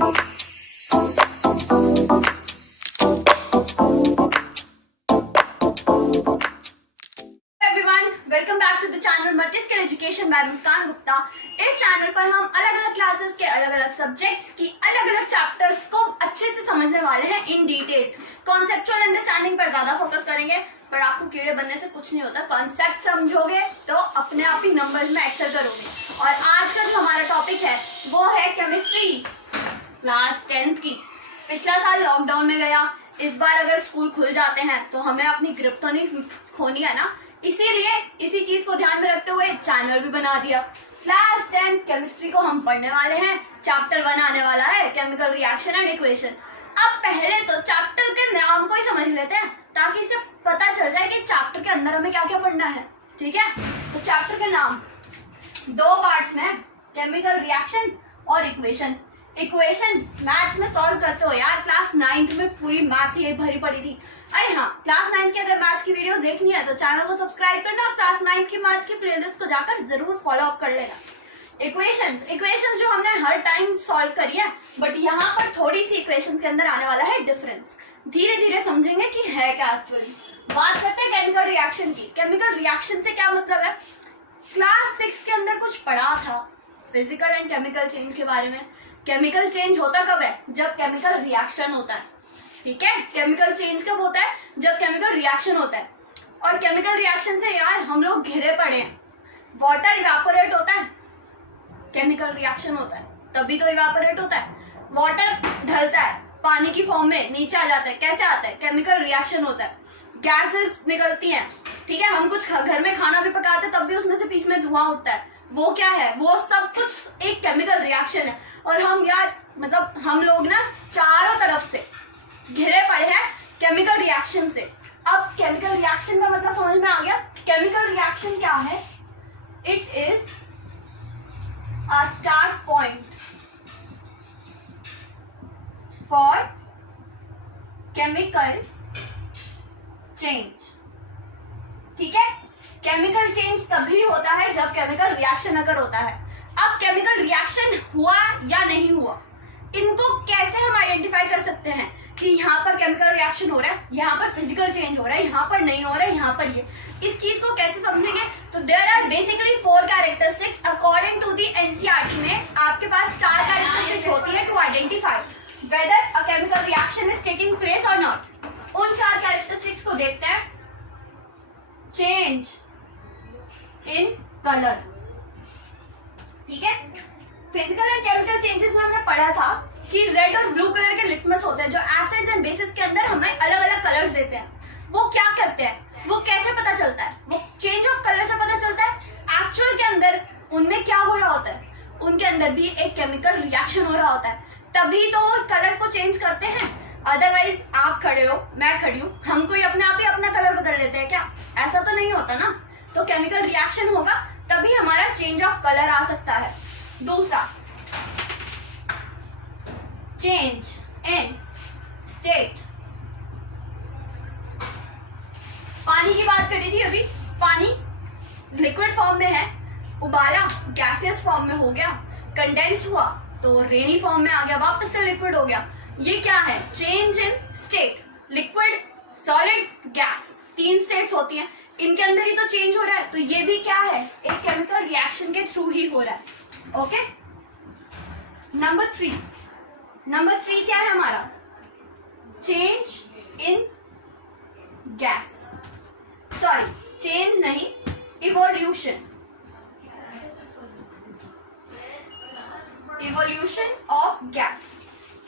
Welcome back to the channel multi skill education by Muskan Gupta. इस channel पर हम अलग अलग क्लासेस के अलग अलग सब्जेक्ट्स की अलग अलग चैप्टर्स को अच्छे से समझने वाले हैं इन डिटेल। कॉन्सेप्चुअल अंडरस्टैंडिंग पर ज्यादा फोकस करेंगे, पर आपको कीड़े बनने से कुछ नहीं होता। कॉन्सेप्ट समझोगे तो अपने आप ही नंबर्स में एक्सेल करोगे। और आज का जो हमारा टॉपिक है वो है केमिस्ट्री क्लास 10th की। पिछला साल लॉकडाउन में गया, इस बार अगर स्कूल खुल जाते हैं तो हमें अपनी ग्रिप तो नहीं खोनी है ना, इसीलिए इसी चीज को ध्यान में रखते हुए चैनल भी बना दिया। क्लास 10 केमिस्ट्री को हम पढ़ने वाले हैं। चैप्टर 1 आने वाला है, केमिकल रिएक्शन एंड इक्वेशन। अब पहले तो चैप्टर के नाम को ही समझ लेते हैं ताकि इससे पता चल जाए कि चैप्टर के अंदर हमें क्या क्या पढ़ना है। ठीक है, तो चैप्टर के नाम 2 पार्ट्स में, केमिकल रिएक्शन और इक्वेशन। इक्वेशन मैथ्स में सॉल्व करते हो यार, क्लास 9th में पूरी मैथ्स यही भरी पड़ी थी। अरे हाँ, क्लास 9th की अगर मैथ्स की वीडियोस देखनी है तो चैनल को सब्सक्राइब करना और क्लास 9th की मैथ्स की प्लेलिस्ट को जाकर जरूर फॉलो अप कर लेना। इक्वेशंस जो हमने हर टाइम सॉल्व करी है, बट यहाँ पर थोड़ी सी इक्वेशंस के अंदर आने वाला है डिफरेंस। धीरे धीरे समझेंगे कि है क्या एक्चुअली। बात करते हैं केमिकल रिएक्शन की। केमिकल रिएक्शन से क्या मतलब है? क्लास 6 के अंदर कुछ पढ़ा था फिजिकल एंड केमिकल चेंज के बारे में। केमिकल चेंज होता कब है? जब केमिकल रिएक्शन होता है। ठीक है, केमिकल चेंज कब होता है? जब केमिकल रिएक्शन होता है। और केमिकल रिएक्शन से यार हम लोग घिरे पड़े हैं। वाटर इवेपोरेट होता है, केमिकल रिएक्शन होता है, तभी तो इवेपोरेट होता है। वाटर ढलता है, पानी की फॉर्म में नीचे आ जाता है। कैसे आता है? केमिकल रिएक्शन होता है। गैसेस निकलती हैं, ठीक है, हम कुछ घर में खाना भी पकाते हैं तब भी उसमें से बीच में धुआं उठता है। वो क्या है? वो सब कुछ एक केमिकल रिएक्शन है। और हम यार मतलब हम लोग ना चारों तरफ से घिरे पड़े हैं केमिकल रिएक्शन से। अब केमिकल रिएक्शन का मतलब समझ में आ गया। केमिकल रिएक्शन क्या है? It is a start point for chemical change. ठीक है, केमिकल चेंज तभी होता है जब केमिकल रिएक्शन अगर होता है। अब केमिकल रिएक्शन हुआ या नहीं हुआ, इनको कैसे हम आइडेंटिफाई कर सकते हैं कि यहाँ पर केमिकल रिएक्शन हो रहा है, यहाँ पर फिजिकल चेंज हो रहा है, यहाँ पर नहीं हो रहा है, यहाँ पर ये। इस चीज को कैसे समझेंगे? तो there are basically 4 characteristics according to the NCERT में। आपके पास 4 कैरेक्टरिस्टिक्स होती है to identify whether a chemical reaction is taking place और नॉट। उन 4 कैरेक्टरिस्टिक्स को देखते हैं। चेंज इन कलर, ठीक है। फिजिकल एंड केमिकल चेंजेस में हमने पढ़ा था कि रेड और ब्लू कलर के लिटमस होते हैं जो एसिड्स एंड बेसिस के अंदर हमें अलग अलग कलर्स देते हैं। वो क्या करते हैं? वो कैसे पता चलता है? वो चेंज ऑफ कलर से पता चलता है। एक्चुअल के अंदर उनमें क्या हो रहा होता है? उनके अंदर भी एक केमिकल रिएक्शन हो रहा होता है, तभी तो कलर को चेंज करते हैं। अदरवाइज आप खड़े हो, मैं खड़ी हूँ, हम कोई अपने आप ही अपना कलर बदल लेते हैं क्या? ऐसा तो नहीं होता ना। तो केमिकल रिएक्शन होगा तभी हमारा चेंज ऑफ कलर आ सकता है। दूसरा, चेंज इन स्टेट। पानी की बात करी थी अभी। पानी लिक्विड फॉर्म में है, उबाला गैसियस फॉर्म में हो गया, कंडेंस हुआ तो रेनी फॉर्म में आ गया, वापस से लिक्विड हो गया। ये क्या है? Change in state. Liquid, solid, gas, 3 states होती हैं, इनके अंदर ही तो चेंज हो रहा है। तो ये भी क्या है? एक केमिकल रिएक्शन के थ्रू ही हो रहा है। ओके, नंबर 3 क्या है हमारा? Change in gas, sorry change नहीं, evolution. Evolution of gas.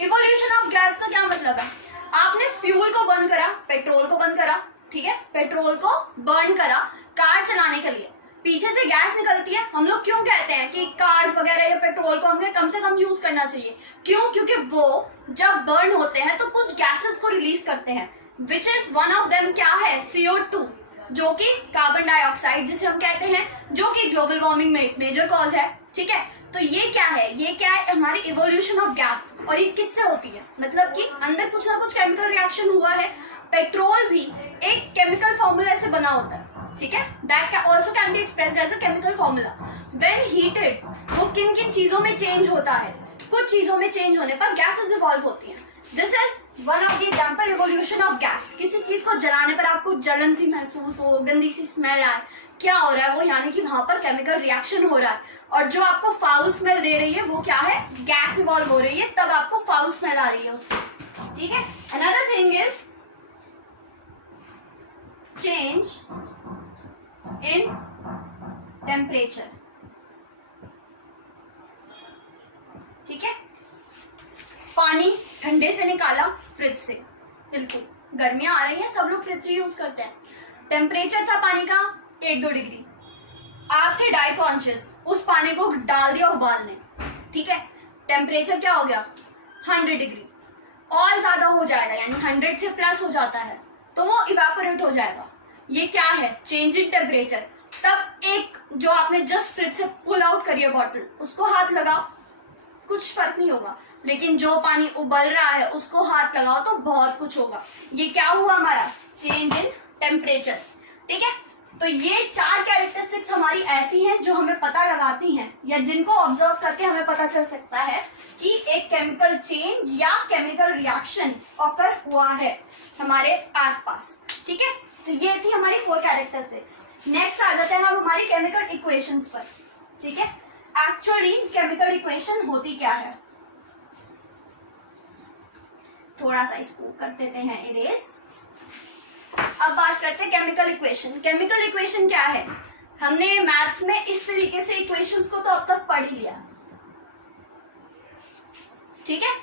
Evolution of gas का क्या मतलब है? आपने फ्यूल को बर्न करा, पेट्रोल को बर्न करा, ठीक है, पेट्रोल को बर्न करा कार चलाने के लिए, पीछे से गैस निकलती है। हम लोग क्यों कहते हैं कि कार्स वगैरह या पेट्रोल को हमें कम से कम यूज करना चाहिए? क्यों? क्योंकि वो जब बर्न होते हैं तो कुछ गैसेस को रिलीज करते हैं, which is one of them क्या है? CO2, जो कि कार्बन डाइऑक्साइड जिसे हम कहते हैं, जो कि ग्लोबल वार्मिंग में मेजर कॉज है। ठीक है, तो ये क्या है? ये क्या है? हमारी इवोल्यूशन ऑफ गैस। और ये किससे होती है? मतलब कि अंदर कुछ ना कुछ केमिकल रिएक्शन हुआ है। पेट्रोल भी एक केमिकल फॉर्मूला से बना होता है, ठीक है, that also can be expressed as a chemical formula. When heated वो किन किन चीजों में चेंज होता है? कुछ चीजों में चेंज होने पर गैसेस इवॉल्व होती हैं। This is one of the example evolution of gas. किसी चीज को जलाने पर आपको जलन सी महसूस हो, गंदी सी स्मेल आए, क्या हो रहा है वो, यानी कि वहां पर केमिकल रिएक्शन हो रहा है, और जो आपको फाउल स्मेल दे रही है वो क्या है, गैस इवॉल्व हो रही है, तब आपको फाउल स्मेल आ रही है उससे। ठीक है। Another thing is change in temperature. ठीक है। पानी ठंडे से निकाला फ्रिज से, बिल्कुल गर्मियां आ रही हैं, सब लोग फ्रिज से यूज करते हैं। टेम्परेचर था पानी का 1-2 डिग्री, आप थे डाइट कॉन्शियस, उस पानी को डाल दिया उबालने। ठीक है। टेम्परेचर क्या हो गया, 100 डिग्री, और ज्यादा हो जाएगा, यानी 100 से प्लस हो जाता है तो वो इवेपोरेट हो जाएगा। ये क्या है, चेंज इन टेम्परेचर। तब एक जो आपने जस्ट फ्रिज से पुल आउट करी है बॉटल, उसको हाथ लगाओ, कुछ फर्क नहीं होगा, लेकिन जो पानी उबल रहा है उसको हाथ लगाओ तो बहुत कुछ होगा। ये क्या हुआ हमारा, चेंज इन टेम्परेचर। ठीक है। तो ये 4 कैरेक्टरिस्टिक्स हमारी ऐसी हैं जो हमें पता लगाती हैं, या जिनको ऑब्जर्व करके हमें पता चल सकता है कि एक केमिकल चेंज या केमिकल रिएक्शन ऑकर हुआ है हमारे आसपास। ठीक है। तो ये थी हमारी 4 कैरेक्टरिस्टिक्स। नेक्स्ट आ जाते हैं हम हमारी केमिकल इक्वेशंस पर। ठीक है। एक्चुअली केमिकल इक्वेशन होती क्या है, थोड़ा सा इसको कर देते हैं इरेज। अब बात करते हैं केमिकल इक्वेशन। केमिकल इक्वेशन क्या है, हमने मैथ्स में इस तरीके से इक्वेशंस को तो अब तक पढ़ ही लिया। ठीक है।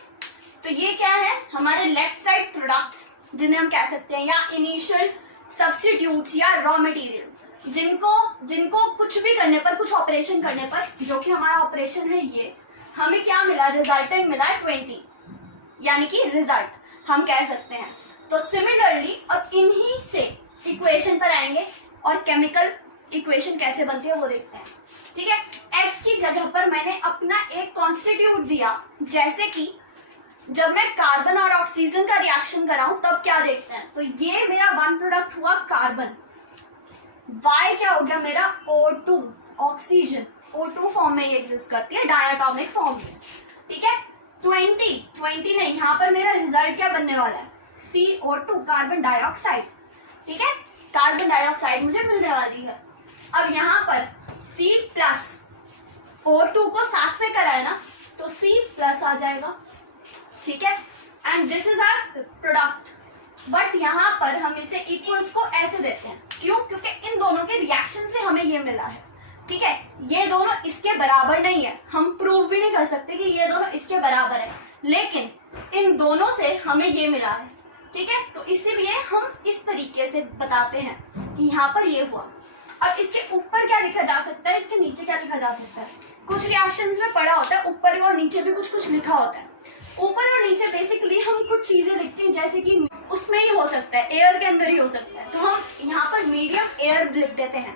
तो ये क्या है, हमारे लेफ्ट साइड प्रोडक्ट्स जिन्हें हम कह सकते हैं, या इनिशियल सब्स्टिट्यूट्स या रॉ मटेरियल, जिनको कुछ भी करने पर, कुछ ऑपरेशन करने पर, जो कि हमारा ऑपरेशन है ये, हमें क्या मिला, रिजल्टेंट मिला है 20, यानी कि रिजल्ट हम कह सकते हैं। तो सिमिलरली अब इन्हीं से इक्वेशन पर आएंगे और केमिकल इक्वेशन कैसे बनती है वो देखते हैं। ठीक है। एक्स की जगह पर मैंने अपना एक कॉन्स्टिट्यूट दिया, जैसे कि जब मैं कार्बन और ऑक्सीजन का रिएक्शन कराऊं तब क्या देखते हैं, तो ये मेरा वन प्रोडक्ट हुआ कार्बन, Y क्या हो गया मेरा O2, ऑक्सीजन, O2 फॉर्म में ये एग्जिस्ट करती है, डायटोमिक फॉर्म में। ठीक है। 20 नहीं, यहाँ पर मेरा रिजल्ट क्या बनने वाला है, CO2, कार्बन डाइऑक्साइड। ठीक है। कार्बन डाइऑक्साइड मुझे मिलने वाली है। अब यहाँ पर C प्लस O2 को साथ में कराए ना, तो C प्लस आ जाएगा। ठीक है। And this is our product, but यहाँ पर हम इसे इक्वल्स को ऐसे देते हैं, क्यों, क्योंकि इन दोनों के रिएक्शन से हमें ये मिला है। ठीक है। ये दोनों इसके बराबर नहीं है, हम प्रूव भी नहीं कर सकते कि ये दोनों इसके बराबर है, लेकिन इन दोनों से हमें ये मिला है। ठीक है। तो इसीलिए हम इस तरीके से बताते हैं कि यहाँ पर ये हुआ। अब इसके ऊपर क्या लिखा जा सकता है, इसके नीचे क्या लिखा जा सकता है, कुछ रिएक्शंस में पढ़ा होता है, ऊपर और नीचे भी कुछ कुछ लिखा होता है। ऊपर और नीचे बेसिकली हम कुछ चीजें लिखते हैं, जैसे कि उसमें ही हो सकता है, एयर के अंदर ही हो सकता है, तो हम यहाँ पर मीडियम एयर लिख देते हैं।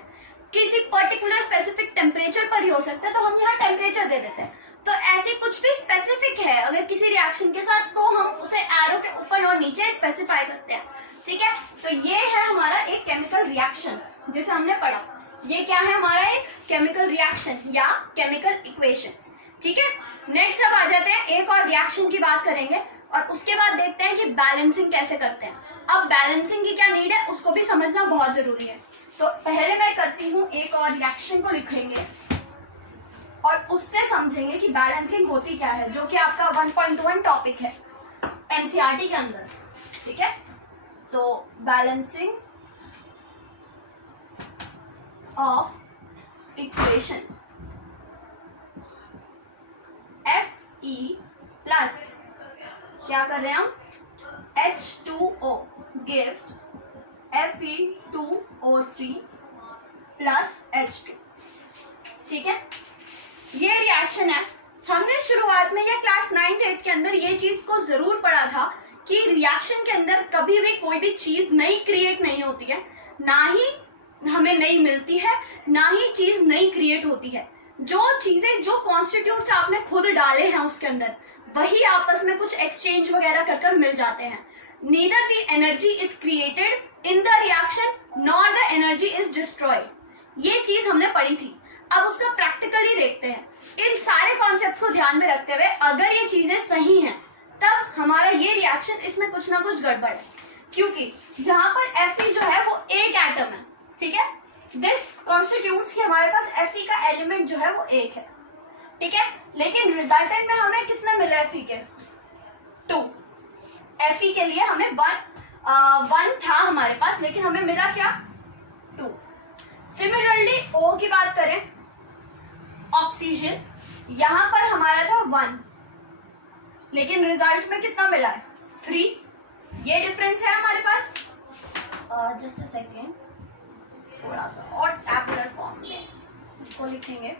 किसी पर्टिकुलर स्पेसिफिक टेम्परेचर पर ही हो सकता है, तो हम यहाँ टेम्परेचर दे देते हैं। तो ऐसे कुछ भी स्पेसिफिक है अगर किसी रिएक्शन के साथ, तो हम उसे एरो के ऊपर और नीचे स्पेसिफाई करते हैं। ठीक है। तो ये है हमारा एक केमिकल रिएक्शन जिसे हमने पढ़ा। ये क्या है, हमारा एक केमिकल रिएक्शन या केमिकल इक्वेशन। ठीक है। नेक्स्ट अब आ जाते हैं, एक और रिएक्शन की बात करेंगे और उसके बाद देखते हैं कि बैलेंसिंग कैसे करते हैं। अब बैलेंसिंग की क्या नीड है उसको भी समझना बहुत जरूरी है। तो पहले मैं करती हूँ, एक और रिएक्शन को लिखेंगे और उससे समझेंगे कि बैलेंसिंग होती क्या है, जो कि आपका 1.1 टॉपिक है एनसीईआरटी के अंदर। ठीक है। तो balancing of equation, Fe plus क्या कर रहे हैं हम, H2O gives Fe2O3 plus H2। ठीक है। ये रिएक्शन है। हमने शुरुआत में या क्लास 9th-8th के अंदर ये चीज को जरूर पढ़ा था कि रिएक्शन के अंदर कभी भी कोई भी चीज नई क्रिएट नहीं होती है, ना ही हमें नई मिलती है, ना ही चीज नई क्रिएट होती है। जो चीजें, जो कॉन्स्टिट्यूट्स आपने खुद डाले हैं उसके अंदर, वही आपस में कुछ एक्सचेंज वगैरह कर मिल जाते हैं। Neither the energy is created in the reaction nor the energy is destroyed. ये चीज हमने पढ़ी थी। अब उसका प्रैक्टिकली देखते हैं। इन सारे कॉन्सेप्ट्स को ध्यान में रखते हुए अगर ये चीजें सही हैं तब हमारा ये रिएक्शन, इसमें कुछ ना कुछ गड़बड़ है, क्योंकि यहाँ पर Fe जो है वो एक एटम है, ठीक है। दिस कॉन्स्टिट्यूट्स कि हमारे पास Fe का एलिमेंट जो है वो एक है, ठीक है। लेकिन रिजल्टेंट में हमें कितने मिले Fe के? 2। Fe के लिए हमें 1 था हमारे पास, लेकिन हमें मिला क्या? 2। सिमिलरली O की बात करें, ऑक्सीजन, यहां पर हमारा था 1, लेकिन रिजल्ट में कितना मिला है? 3। ये डिफरेंस है हमारे पास। जस्ट अ सेकेंड, थोड़ा सा और टैबुलर फॉर्म में इसको लिखेंगे।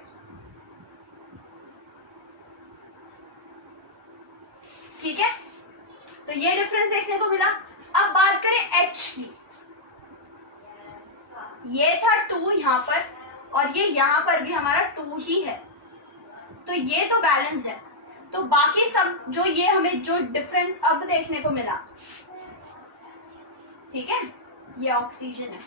ठीक है, तो ये डिफरेंस देखने को मिला। अब बात करें H की, ये था 2 यहाँ पर और ये यहाँ पर भी हमारा 2 ही है, तो ये तो बैलेंस है। तो बाकी सब जो ये हमें जो डिफरेंस अब देखने को मिला, ठीक है, ये ऑक्सीजन है,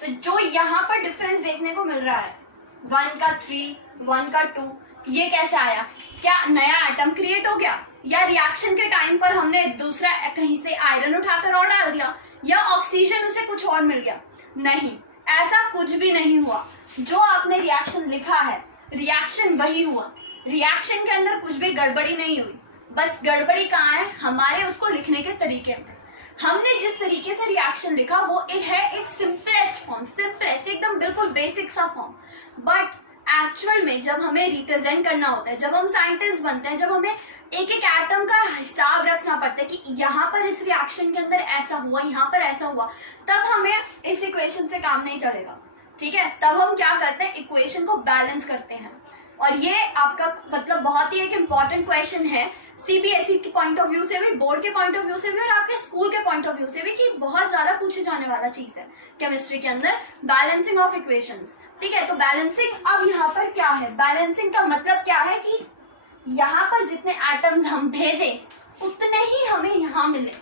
तो जो यहाँ पर डिफरेंस देखने को मिल रहा है 1 का 3, 1 का 2, ये कैसे आया? क्या नया एटम क्रिएट हो गया, या रिएक्शन के टाइम पर हमने दूसरा कहीं से आयरन उठाकर और डाल दिया, या ऑक्सीजन उसे कुछ और मिल गया? नहीं, ऐसा कुछ भी नहीं हुआ। जो आपने रिएक्शन लिखा है, रिएक्शन वही हुआ। रिएक्शन के अंदर कुछ भी गड़बड़ी नहीं हुई, बस गड़बड़ी कहाँ है? हमारे उसको लिखने के तरीके में। हमने जिस तरीके से रिएक्शन लिखा वो एक सिंपलेस्ट फॉर्म, सिंपलेस्ट एकदम बिल्कुल बेसिक सा फॉर्म, बट एक्चुअल में जब हमें रिप्रेजेंट करना होता है, जब हम साइंटिस्ट बनते हैं, जब हमें एक एक एटम का हिसाब रखना पड़ता है कि यहाँ पर इस रिएक्शन के अंदर ऐसा हुआ, यहाँ पर ऐसा हुआ, तब हमें इस इक्वेशन से काम नहीं चलेगा, ठीक है। तब हम क्या करते हैं? इक्वेशन को बैलेंस करते हैं। और ये आपका मतलब बहुत ही एक इम्पॉर्टेंट क्वेश्चन है सीबीएसई के पॉइंट ऑफ व्यू से भी, बोर्ड के पॉइंट ऑफ व्यू से भी, और आपके स्कूल के पॉइंट ऑफ व्यू से भी, कि बहुत ज्यादा पूछे जाने वाला चीज है केमिस्ट्री के अंदर, बैलेंसिंग ऑफ इक्वेशंस, ठीक है। तो बैलेंसिंग अब यहाँ पर क्या है? बैलेंसिंग का मतलब क्या है कि यहाँ पर जितने एटम्स हम भेजें उतने ही हमें यहाँ मिले,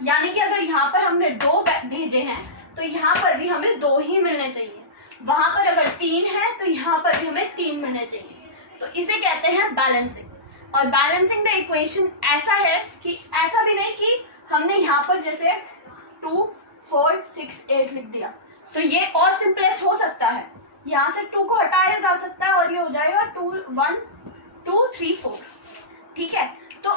यानी कि अगर यहाँ पर हमने 2 भेजे हैं तो यहाँ पर भी हमें 2 ही मिलने चाहिए, वहां पर अगर 3 है तो यहाँ पर भी हमें 3 मिलने चाहिए। तो इसे कहते हैं बैलेंसिंग। और बैलेंसिंग द इक्वेशन ऐसा है कि ऐसा भी नहीं कि हमने यहाँ पर जैसे 2, 4, 6, 8 लिख दिया, तो ये और सिंपलेस्ट हो सकता है, यहाँ से 2 को हटाया जा सकता है और ये हो जाएगा 2, 1, 2, 3, 4, ठीक है। तो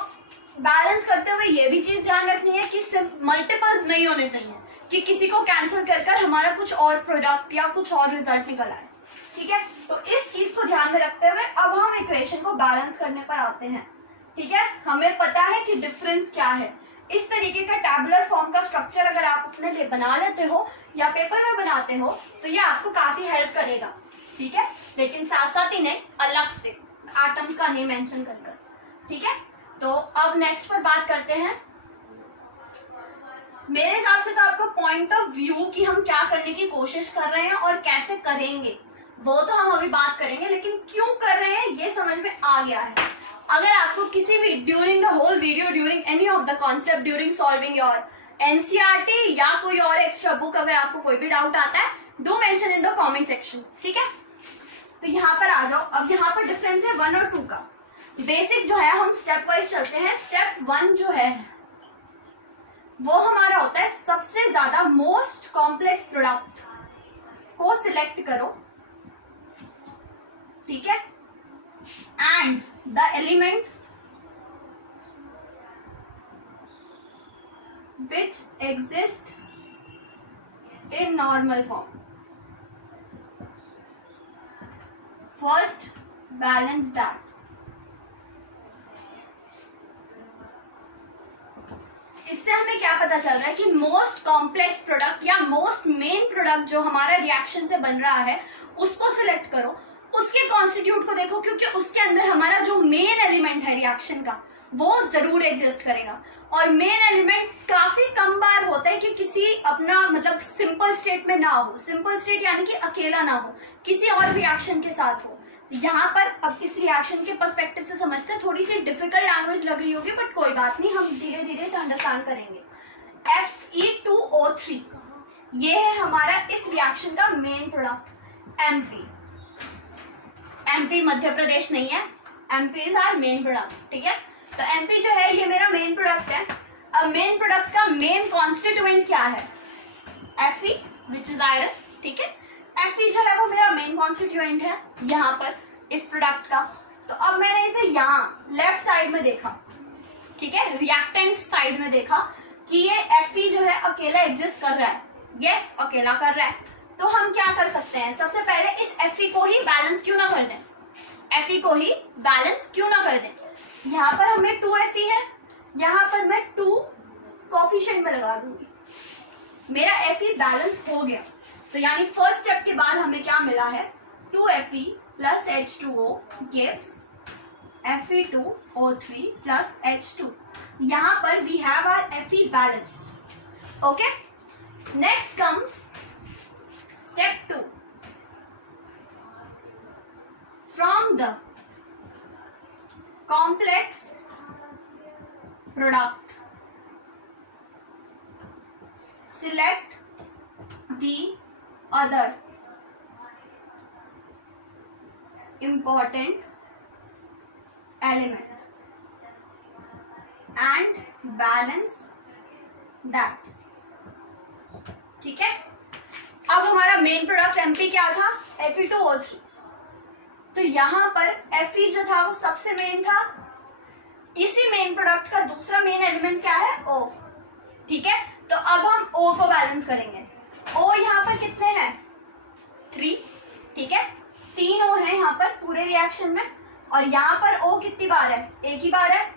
बैलेंस करते हुए ये भी चीज ध्यान रखनी है कि सिर्फ मल्टीपल्स नहीं होने चाहिए, कि किसी को कैंसिल कर हमारा कुछ और प्रोडक्ट या कुछ और रिजल्ट निकल आए, ठीक है। तो इस चीज को ध्यान में रखते हुए अब हम इक्वेशन को बैलेंस करने पर आते हैं, ठीक है। हमें पता है कि डिफरेंस क्या है। इस तरीके का टैबुलर फॉर्म का स्ट्रक्चर अगर आप अपने लिए बना लेते हो या पेपर में बनाते हो तो ये आपको काफी हेल्प करेगा, ठीक है। लेकिन साथ साथ ही नहीं, अलग से एटम्स का नेम मेंशन कर, ठीक है। तो अब नेक्स्ट पर बात करते हैं। मेरे हिसाब से तो आपको पॉइंट ऑफ व्यू कि हम क्या करने की कोशिश कर रहे हैं और कैसे करेंगे वो तो हम अभी बात करेंगे, लेकिन क्यों कर रहे हैं ये समझ में आ गया है। अगर आपको किसी भी during the whole video, during any of the concept, during solving your NCERT या कोई और एक्स्ट्रा बुक, अगर आपको कोई भी डाउट आता है, do mention in the comment section, ठीक है। तो यहाँ पर आ जाओ। अब यहाँ पर डिफरेंस है 1 और 2 का। बेसिक जो है हम स्टेप वाइज चलते हैं। स्टेप 1 जो है वो हमारा होता है सबसे ज्यादा मोस्ट कॉम्प्लेक्स प्रोडक्ट को सिलेक्ट करो, ठीक है, and the element which exist in normal form. First, balance that. इससे हमें क्या पता चल रहा है कि मोस्ट कॉम्प्लेक्स प्रोडक्ट या मोस्ट मेन प्रोडक्ट जो हमारा रिएक्शन से बन रहा है उसको सिलेक्ट करो, उसके कॉन्स्टिट्यूट को देखो, क्योंकि उसके अंदर हमारा जो मेन एलिमेंट है रिएक्शन का वो जरूर एग्जिस्ट करेगा। और मेन एलिमेंट काफी कम बार होता है कि किसी अपना मतलब सिंपल स्टेट में ना हो। सिंपल स्टेट यानी कि अकेला ना हो, किसी और रिएक्शन के साथ हो। यहाँ पर अब इस रिएक्शन के पर्सपेक्टिव से समझते हैं, थोड़ी सी डिफिकल्ट लैंग्वेज लग रही होगी बट कोई बात नहीं, हम धीरे धीरे से अंडरस्टैंड करेंगे। Fe2O3 ये है हमारा इस रिएक्शन का main product, MP। MP Madhya Pradesh नहीं है, MP is our main product, ठीक है। तो एमपी जो है ये मेरा मेन प्रोडक्ट है। अब मेन प्रोडक्ट का मेन कॉन्स्टिट्यूएंट क्या है, Fe विच इज आयरन, ठीक है। Fe जो है वो मेरा मेन कॉन्स्टिट्यूएंट है यहाँ पर इस प्रोडक्ट का। तो अब मैंने इसे यहाँ लेफ्ट साइड में देखा, ठीक है, रिएक्टेंट साइड में देखा कि ये Fe जो है अकेला एग्जिस्ट कर रहा है, यस अकेला कर रहा है। तो हम क्या कर सकते हैं, सबसे पहले इस Fe को ही बैलेंस क्यों ना कर दें, Fe को ही बैलेंस क्यों ना कर दें। यहाँ पर हमें 2Fe है, यहाँ पर मैं 2 कोफिशिएंट में लगा दूंगी, मेरा Fe बैलेंस हो गया। तो यानी फर्स्ट स्टेप के बाद हमें क्या मिला है, 2Fe plus H2O gives Fe2O3 plus H2। यहाँ पर we have our Fe balance, okay। Next comes step 2। From the complex product, select the other important element and balance that, ठीक है। अब हमारा मेन प्रोडक्ट एमपी क्या था, Fe2O3। तो यहाँ पर Fe जो था वो सबसे मेन था, इसी मेन प्रोडक्ट का दूसरा मेन एलिमेंट क्या है, O, ठीक है। तो अब हम O को बैलेंस करेंगे। O यहाँ पर कितने हैं, 3, ठीक है, 3 O है यहाँ पर पूरे रिएक्शन में। और यहाँ पर O कितनी बार है, एक ही बार है,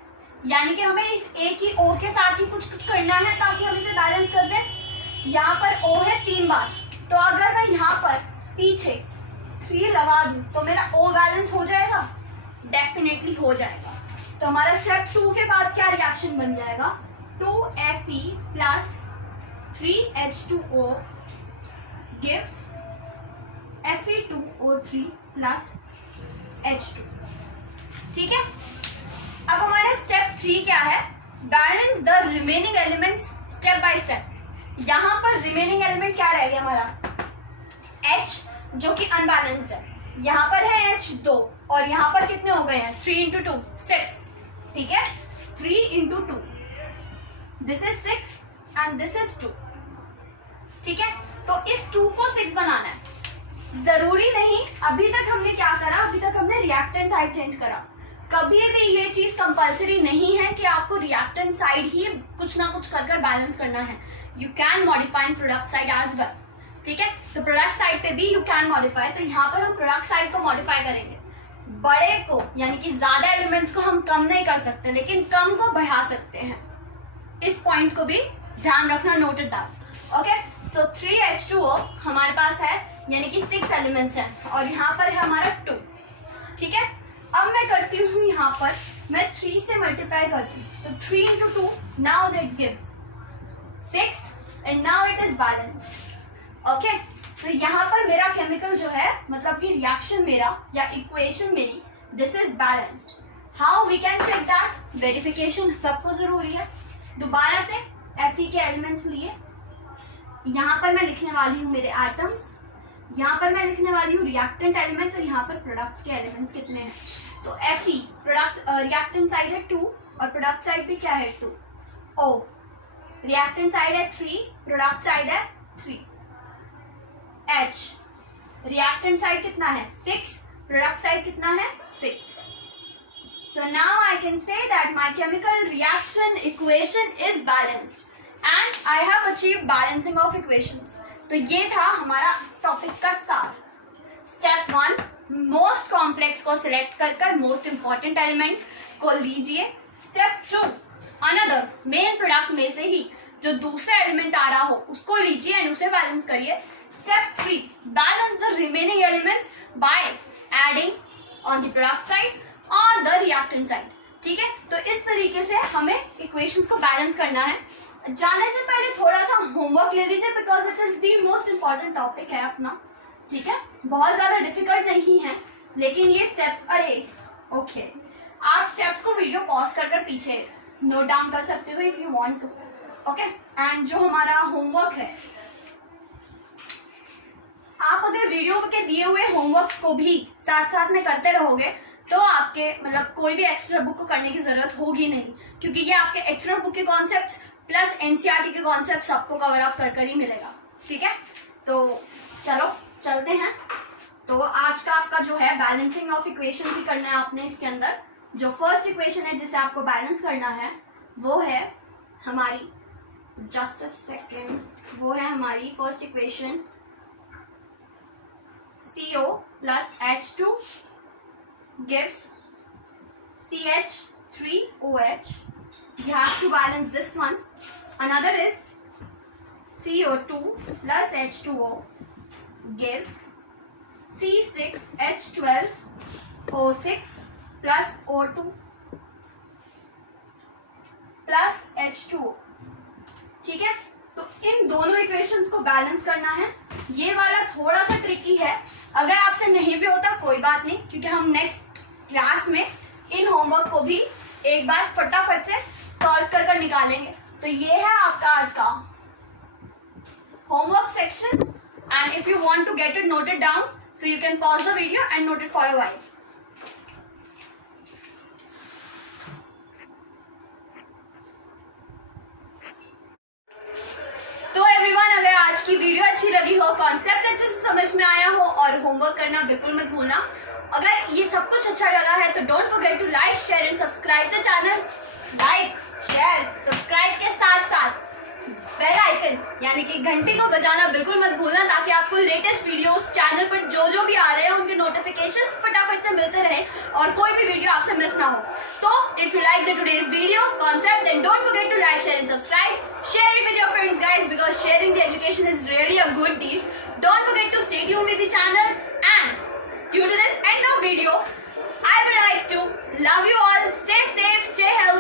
यानी कि हमें इस एक ही O के साथ ही कुछ कुछ करना है ताकि हम इसे बैलेंस कर दें। यहाँ पर O है 3 बार, तो अगर मैं यहाँ पर पीछे 3 लगा दूं तो मेरा O बैलेंस हो जाएगा, डेफिनेटली हो जाएगा। तो हमारा स्टेप 2 के बाद क्या रिएक्शन बन जाएगा, 2Fe plus 3H2O gives Fe2O3 plus H2, ठीक है। अब हमारा स्टेप 3 क्या है, balance the remaining elements step by step. यहाँ पर रिमेनिंग एलिमेंट क्या रह गया हमारा, H जो कि अनबैलेंस्ड है, यहाँ पर है H2 और यहाँ पर कितने हो गए हैं, 3 into 2 6, ठीक है, 3 into 2, this is 6 and this is 2, ठीक है। तो इस 2 को 6 बनाना है, जरूरी नहीं। अभी तक हमने क्या करा, अभी तक हमने रिएक्टेंट साइड चेंज करा। कभी भी ये चीज कंपलसरी नहीं है कि आपको रिएक्टेंट साइड ही कुछ ना कुछ कर बैलेंस करना है। You can modify product side as well, ठीक है। तो प्रोडक्ट साइड पे भी यू कैन मॉडिफाई। तो यहाँ पर हम प्रोडक्ट साइड को मॉडिफाई करेंगे। बड़े को यानी कि ज्यादा एलिमेंट्स को हम कम नहीं कर सकते, लेकिन कम को बढ़ा सकते हैं। इस पॉइंट को भी ध्यान रखना, नोटेड डाउन, ओके। सो 3H2O हमारे पास है, यानी कि 6 एलिमेंट्स हैं और यहाँ पर है हमारा 2, ठीक है। अब मैं करती हूँ यहाँ पर मैं 3 से मल्टीप्लाई करती हूँ, तो 3 into 2 now that gives 6 and now it is balanced, okay. तो यहाँ पर मेरा केमिकल जो है, मतलब कि रिएक्शन मेरा या इक्वेशन मेरी, this is balanced. How we can check that, verification सबको जरूरी है। दोबारा से Fe के एलिमेंट्स लिए, यहाँ पर मैं लिखने वाली हूँ मेरे एटम्स, यहाँ पर मैं लिखने वाली हूँ रिएक्टेंट एलिमेंट्स और यहाँ पर प्रोडक्ट के एलिमेंट्स कितने हैं। तो Fe प्रोडक्ट रिएक्टेंट साइड है 2 और प्रोडक्ट साइड भी क्या है 2। O रिएक्टेंट साइड है 3, प्रोडक्ट साइड है 3। H रिएक्टेंट साइड कितना है 6, प्रोडक्ट साइड कितना है 6। So now I can say that my chemical reaction equation is balanced and I have achieved balancing of equations। तो ये था हमारा टॉपिक का सार। स्टेप 1, मोस्ट कॉम्प्लेक्स को सिलेक्ट कर मोस्ट इंपॉर्टेंट एलिमेंट को लीजिए। स्टेप 2, अनदर मेन प्रोडक्ट में से ही जो दूसरा एलिमेंट आ रहा हो उसको लीजिए एंड उसे बैलेंस करिए। Step 3, balance the remaining elements by adding on the product side और द रिएक्टेंट साइड, ठीक है। तो इस तरीके से हमें इक्वेशंस को बैलेंस करना है। जाने से पहले थोड़ा सा होमवर्क ले लीजिए, because it is the most important topic है अपना, ठीक है। बहुत ज्यादा डिफिकल्ट नहीं है, लेकिन ये स्टेप्स, अरे ओके, आप स्टेप्स को वीडियो पॉज कर पीछे नोट डाउन कर सकते हो if you want to, okay. And जो हमारा होमवर्क है, आप अगर वीडियो के दिए हुए होमवर्क्स को भी साथ साथ में करते रहोगे तो आपके मतलब कोई भी एक्स्ट्रा बुक को करने की जरूरत होगी नहीं, क्योंकि ये आपके एक्स्ट्रा बुक के कॉन्सेप्ट्स प्लस एनसीईआरटी के कॉन्सेप्ट्स आपको कवर अप कर ही मिलेगा। ठीक है, तो चलो चलते हैं। तो आज का आपका जो है बैलेंसिंग ऑफ इक्वेशन ही करना है आपने। इसके अंदर जो फर्स्ट इक्वेशन है जिसे आपको बैलेंस करना है वो है हमारी, जस्ट अ सेकेंड, वो है हमारी first equation CO plus H2 gives CH3OH. You have to balance this one. Another is CO2 plus H2O gives C6H12O6 plus O2 plus H2O. ठीक है, तो इन दोनों इक्वेशंस को बैलेंस करना है। ये वाला थोड़ा सा ट्रिकी है, अगर आपसे नहीं भी होता कोई बात नहीं, क्योंकि हम नेक्स्ट क्लास में इन होमवर्क को भी एक बार फटाफट से सॉल्व कर निकालेंगे। तो ये है आपका आज का homework section, and if you want to get it noted down so you can pause the video and note it for a while. तो एवरीवन, अगर आज की वीडियो अच्छी लगी हो, कॉन्सेप्ट अच्छे से समझ में आया हो और होमवर्क करना बिल्कुल मत भूलना। अगर ये सब कुछ अच्छा लगा है तो don't forget to like share and subscribe the channel. Like share subscribe के साथ साथ बेल आइकन यानी कि घंटी को बजाना बिल्कुल मत भूलना, ताकि आपको लेटेस्ट वीडियोस चैनल पर जो भी आ रहे हैं उनके नोटिफिकेशंस फटाफट से मिलते रहे और कोई भी वीडियो आपसे मिस ना हो। तो if you like the today's video concept, then don't forget to like, share and subscribe. Share it with your friends guys, because sharing the education is really a good deed. Don't forget to stay tuned with the channel, and due to this end of video, I would like to love you all. Stay safe, stay healthy.